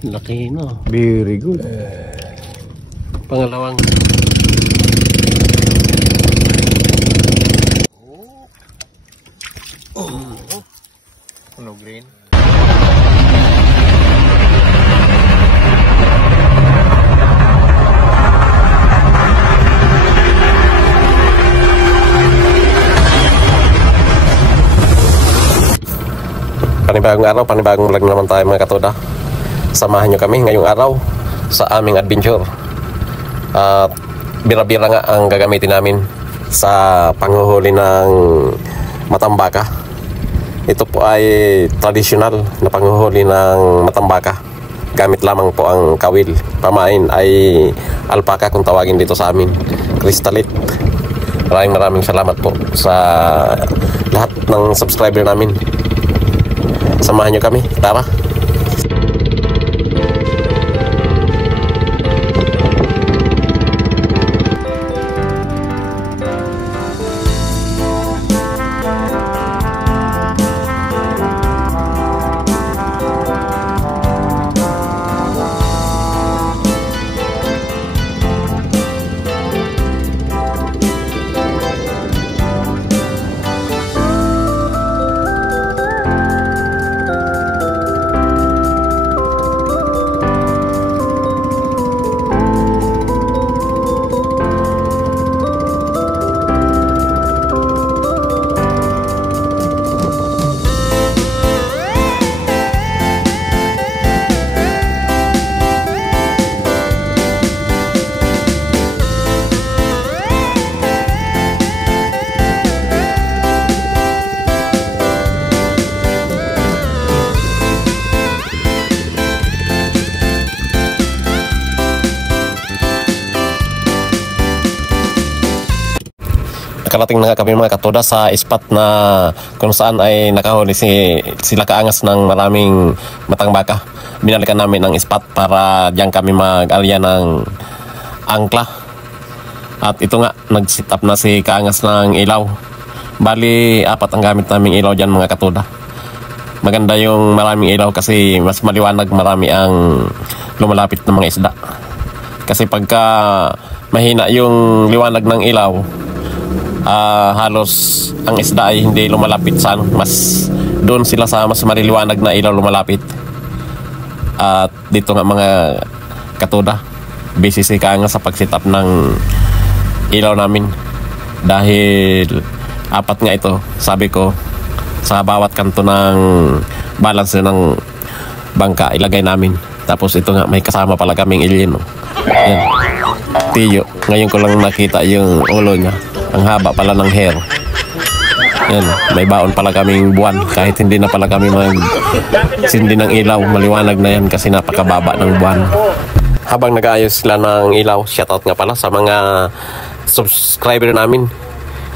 Laki no. Very good. Pangalawang. No green. Panibagong araw, panibagong vlog naman tayo mga katoda. Samahan nyo kami ngayong araw sa aming adventure. At bira-bira nga ang gagamitin namin sa panghuhuli ng matambaka. Ito po ay traditional na panghuhuli ng matambaka. Gamit lamang po ang kawil. Pamain ay alpaka kung tawagin dito sa amin. Crystalite. Maraming salamat po sa lahat ng subscriber namin. Samahan nyo kami, tara. Nakarating na nga kami mga katoda sa spot na kung saan ay nakahuli sila Kaangas ng maraming matambaka. Binalikan namin ang spot para diyan kami mag-alya ng angkla. At ito nga, nag-sit up na si Kaangas ng ilaw. Bali, 4 ang gamit naming ilaw diyan mga katoda. Maganda yung maraming ilaw kasi mas maliwanag, marami ang lumalapit ng mga isda. Kasi pagka mahina yung liwanag ng ilaw, halos ang isda ay hindi lumalapit sa mas doon sila sa mas maliliwanag na ilaw lumalapit. At dito nga mga katoda, busy si Kaangas sa pag-set up ng ilaw namin dahil 4 nga ito. Sabi ko sa bawat kanto ng balance ng bangka ilagay namin. Tapos ito nga, may kasama pala kaming alien. Yan, Tiyo. Ngayon ko lang nakita yung ulo niya. Ang haba pala ng hair. Yan, may baon pala kaming buwan. Kahit hindi na pala kami sindi ng ilaw, maliwanag na yan kasi napakababa ng buwan. Habang nag-aayos sila ng ilaw, shoutout nga pala sa mga subscriber namin,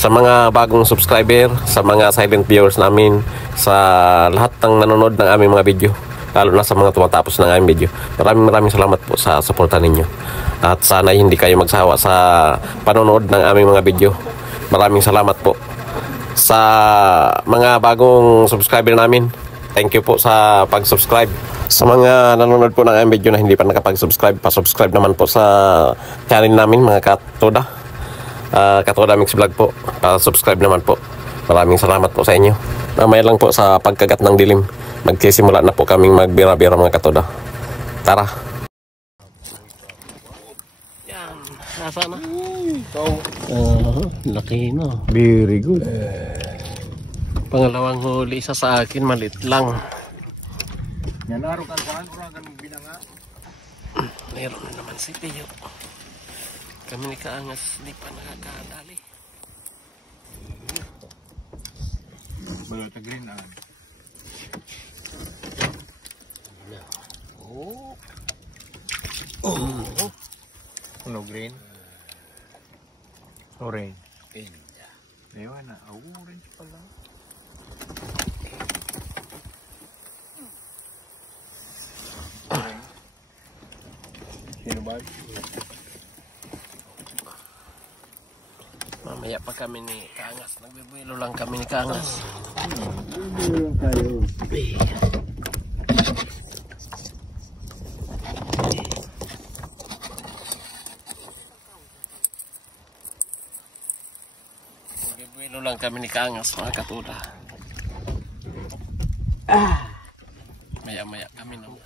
sa mga bagong subscriber, sa mga silent viewers namin, sa lahat ng nanonood ng aming mga video, lalo na sa mga tumatapos ng aming video. Maraming salamat po sa suporta ninyo. At sana hindi kayo magsawa sa panonood ng aming mga video. Maraming salamat po sa mga bagong subscriber namin. Thank you po sa pag-subscribe. Sa mga nanonood po ng aming video na hindi pa nakapag-subscribe, pa-subscribe naman po sa channel namin mga katoda. Katoda Mix Vlog po. Pa-subscribe naman po. Maraming salamat po sa inyo. Mamaya lang po sa pagkagat ng dilim, magsisimula na po kaming magbira-bira mga katoda. Tara. Yan, asa na? Laki no. Very good. Pangalawang huli, isa sa akin, malit lang. Yanaro kan kuan ora kan binanga. Meron na naman si Tiyo. Kami ni Kaangas di pa nakakadali. Wala ta green ah. No green. Orange. Ewan na, orange pala. Sino ba? Mamaya pa kami ni Kaangas. Nagbibuelo lang kami ni Kaangas. Nagbibuelo lang tayo. kami ni Kaangas mga katuda. Maya-maya kami naman.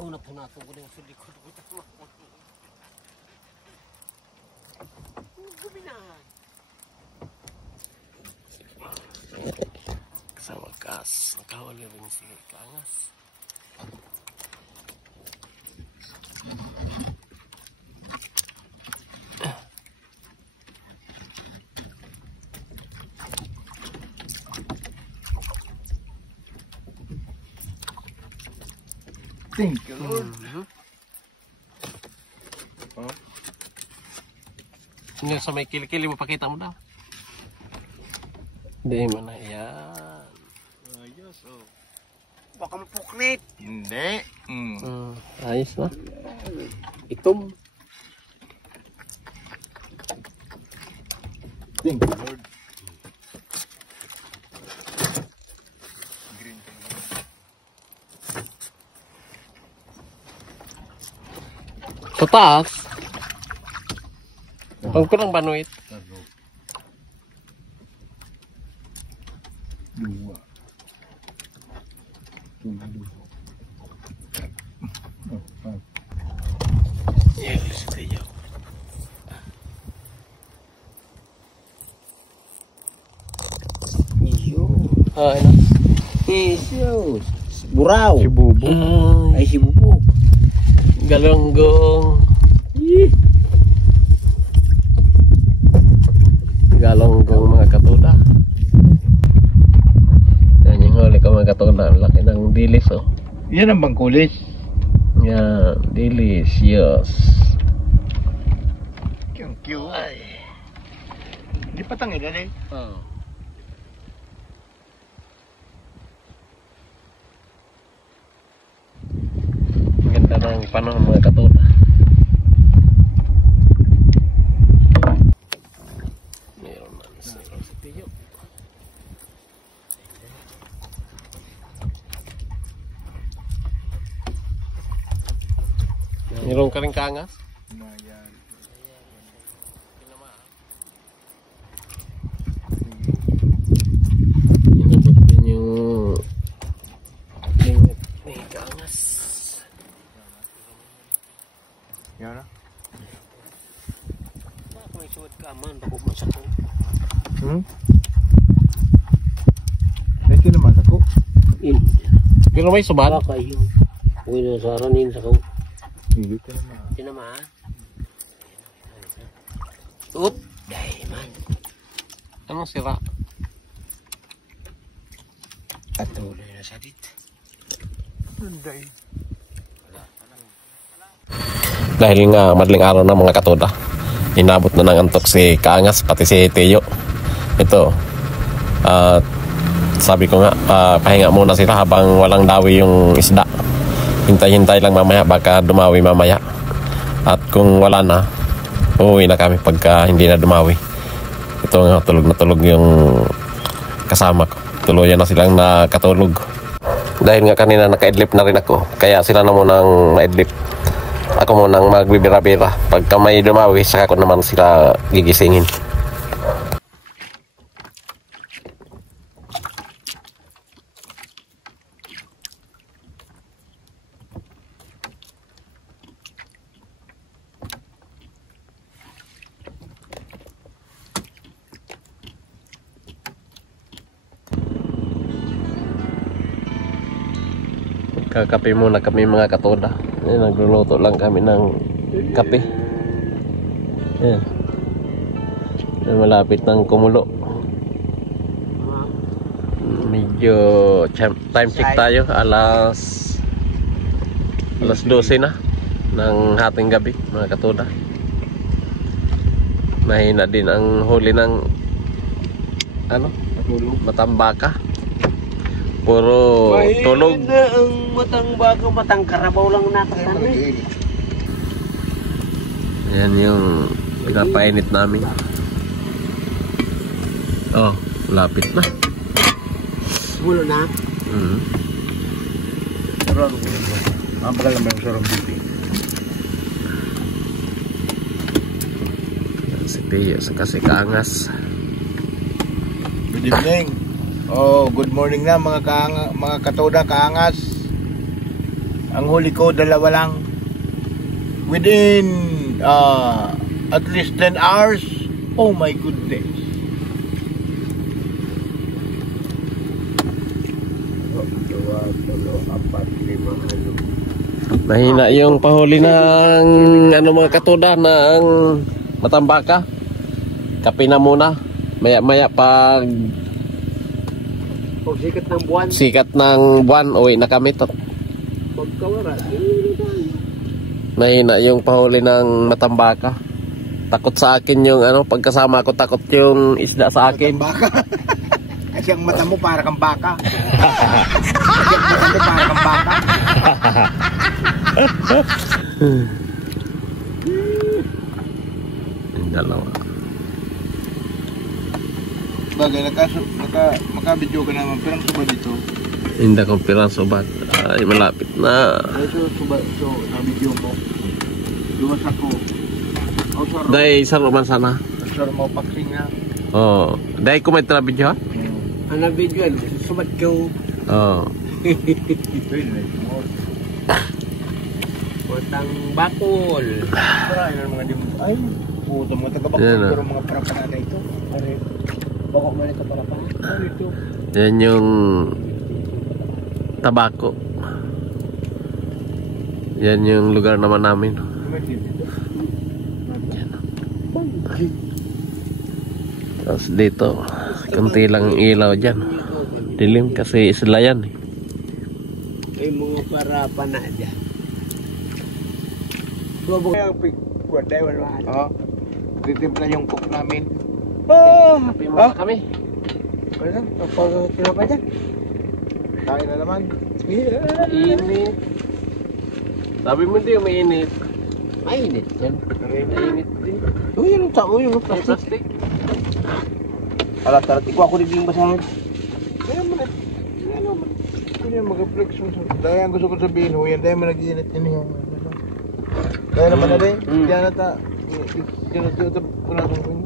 Unap-unato ko din sa likod ko. Guminahan. Sa wakas, nakawali rin si Kaangas. Thank you, Lord. Hindi sa may kilikili mo, pakita mo daw. Hindi mo na yan. Ayos, oh. Baka mapuklit. Hindi. Ayos na. Itom. Thank you, Lord. Green. Sa taas. Huwag ko ng banuit. Dua. Yes, kayo. Iyo. Ano? Iyo. Buraw. Si Bubo. Ay, si Bubo. Galonggong. Galonggong mga katuda. Yan yung huli ko mga katuda. Ang laki ng dilis oh. Yan ang bangkulis. Yan, delicious. Cute. Hindi pa tangin na eh. Oh. Ganda ng panahon mga katuda. Meron na sa tiyo. Meron ka rin Kaangas? Mayan. Inabot din yung limit ni Kaangas. Yan na. Bakit may suwad ka man? Bakit masako? Ito naman ako. Pero may subal. Baka yung huwag na saranin sa kau. Ito naman. Tinamaan. Ut. Dahil man. Anong sira? Patuloy na sa dit. Sunday. Dahil nga madaling araw na mga katuda, inabot na ng antok si Kaangas pati si Teo. Ito, sabi ko nga, pahinga muna sila habang walang dawi yung isda. Hintay-hintay lang mamaya, baka dumawi mamaya. At kung wala na, uuwi na kami pagka hindi na dumawi. Ito nga, tulog na tulog yung kasama ko. Tuluyan na silang nakatulog. Dahil nga kanina naka-idlip na rin ako, kaya sila na munang ma-idlip. Ako munang magbibira-bira. Pagka may dumawi, saka ko naman sila gigisingin. Kakape muna kami mga katuda. Nagluluto lang kami ng kape. Ayan. Malapit ng kumulo. Medyo time check tayo. Alas 12 na ng hating gabi mga katuda. Mahina din ang huli ng matambaka. Puro tulog. Na ang matang bago, matang karabaw lang natasan eh. Yan yung pinapainit namin. Oh, lapit na. Mulo na. Sarang. Mabagal naman yung sarang bibi. Si Teo sa kasi Kaangas. Good evening. Oh, good morning na mga mga katoda, kaangas. Ang huli ko dalawa lang. Within at least 10 hours. Oh my goodness. Mahina yung pahuli ng ano mga katoda ng matambaka. Kape na muna. Maya-maya pag Pag sikat ng buwan. sikat ng buwan, uwi na kami. Pagkawara. Mahina yung pahuli ng matambaka. Takot sa akin yung ano, pagkasama ko takot yung isda sa akin. Baka. Kasi ang mata mo para kang baka. Kasi ang mata mo para kang baka. Yung dalawa. Bagay, makabidyo ka naman. Pero ang suba dito. Hindi kong piraso ba? Ay, malapit na. So, nabidyo mo. Lumas ako. Oh, sorry. Dahil sa roman sana. Sorry, mau paksing na. Oh, dahil ko may trabidyo ha? Ano video yan? Sumat ko. Oh. Matang bakol. Marami na mga dim. Ay, puto mga taga-bakol. Yan, Pero mga parapanada ito. Pare, Bakok mo nito para pa. ano ito? Yan yung tabako. Yan yung lugar naman namin. May dito. Tapos dito, kunti lang ilaw dyan. Dilim kasi isla yan eh. Ay mga para pana dyan. Kaya pigwaday wala. Oo. Titimpla yung cook namin. Happy mo kami. Ano? Kapag tinapay dyan. Kain na naman. Init. Sabi mo di umiinit. Mainit yan. Mainit din. Uy, yung tao yung Ay, plastic. Alat-alat. Ikaw ako rin yung basahan. Kaya mo na. Ano man. Kaya mag-flex mo. Dahil ang gusto ko sabihin, huyan dahil mo nag-iinit ini yung. Dahil naman na rin. Diyan na ta. Diyan na ito. Punasan ko yun.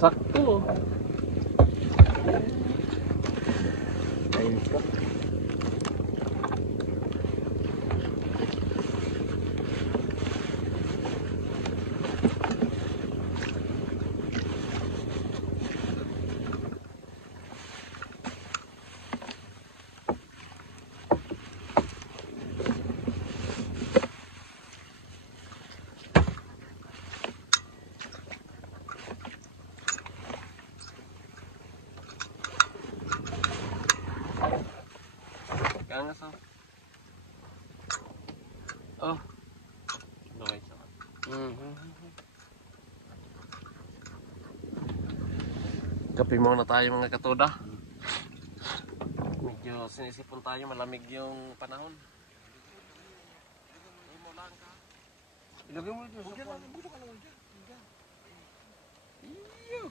Sakto. Ayun ko. Angas oh. Oh. Okay siya. Kape muna tayo mga katoda. Medyo sinisipon tayo, malamig yung panahon. Ilagay mo dito. Buka ka naman dyan. Iyo.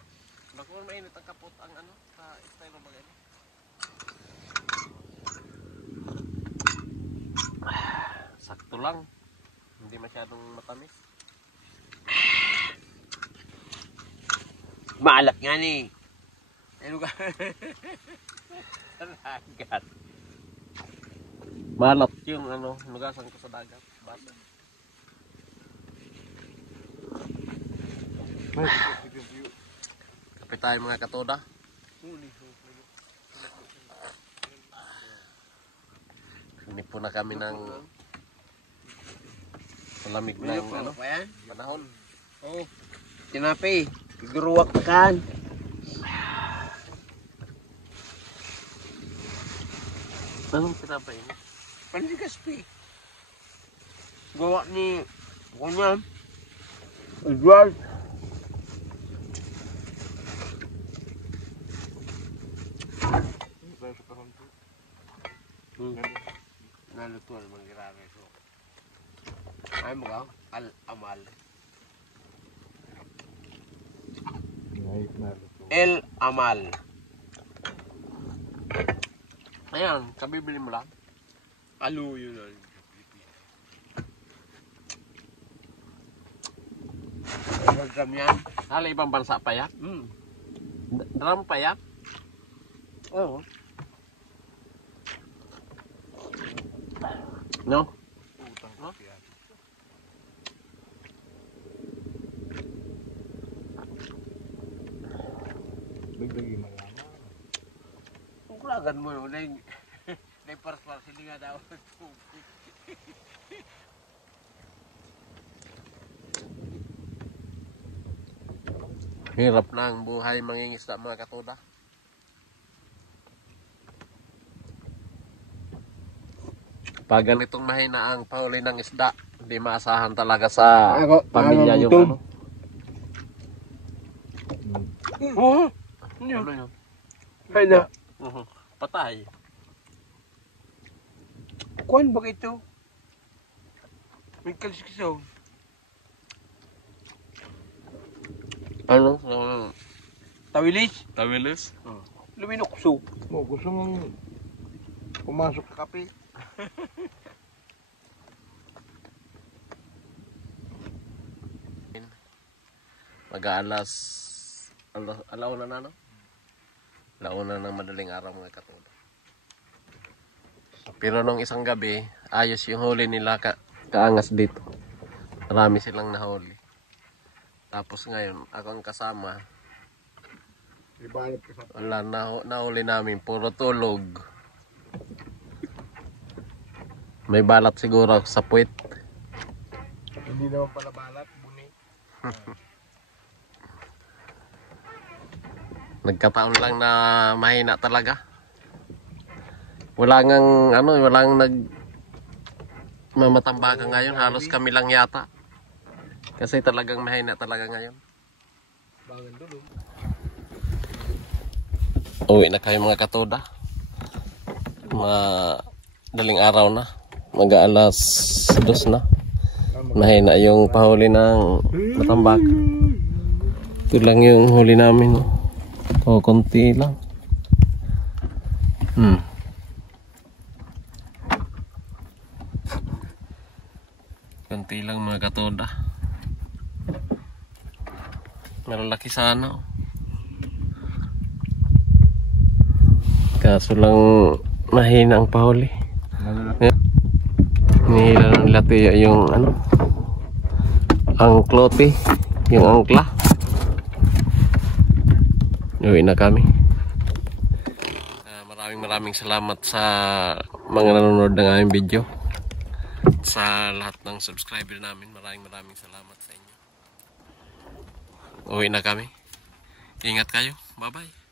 Bako mainit ang kapot ang ano, sa style ng bagay. Sakto lang. Hindi masyadong matamis. Maalat nga ni. Ano ka? Dagat. Malat yung ano, nugasan ko sa dagat. Basa. Kape tayo mga katoda. Hinipo na kami ng malamig ng ano, panahon. Oh. Tinapi. Iguruwak kan. Anong tinapay ini? Pandigas pi. Gawa ni Kunyan. Edward. Nalutuan mga grabe so. Ay mo ka? Al-Amal. El-Amal. Ayan, kabibili mo lang. Alo yun lang. Drum yan. Hala, ibang bansa pa yan? Drum pa yan? Oo. No? No? Bigdagi malama. Kung kulagan mo yun, na paras-paras hindi nga daw. Hirap na ang buhay mangingisda mga katoda. Pag ganitong mahina ang pahuli ng isda, hindi maasahan talaga sa pamilya yung ano. Oo. Ano yun? Ay na. Patay. Kuan ba ito? May kaliskisaw. Ano? Tawilis? Tawilis? Luminokso. Mo gusto mong pumasok sa kape. Mag-aalas alauna na, no? Alauna ng madaling araw mga katoda. Pero nung isang gabi, ayos yung huli nila kaangas dito. Marami silang nahuli. Tapos ngayon, ako ang kasama. Ibalik ka sa Wala, nahuli namin. Puro tulog. May balat siguro sa puwit. hindi naman pala balat, buni. Nagkataon lang na mahina talaga. Wala ngang ano, walang mamatambakan ngayon. Halos kami lang yata. Kasi talagang mahina talaga ngayon. Bagan dulo. Uwi na kayo mga katoda. Madaling araw na. Mag-aalas 2 na. Mahina yung pahuli ng matambak. Ito lang yung huli namin. O, konti lang. Konti lang mga katoda. Malalaki sana. Kaso lang mahina ang pahuli. Nihila ng lati yung ano, ang klote, yung angkla. Uwi na kami. Maraming salamat sa mga nanonood ng aming video. Sa lahat ng subscriber namin, maraming salamat sa inyo. Uwi na kami. Ingat kayo. Bye bye.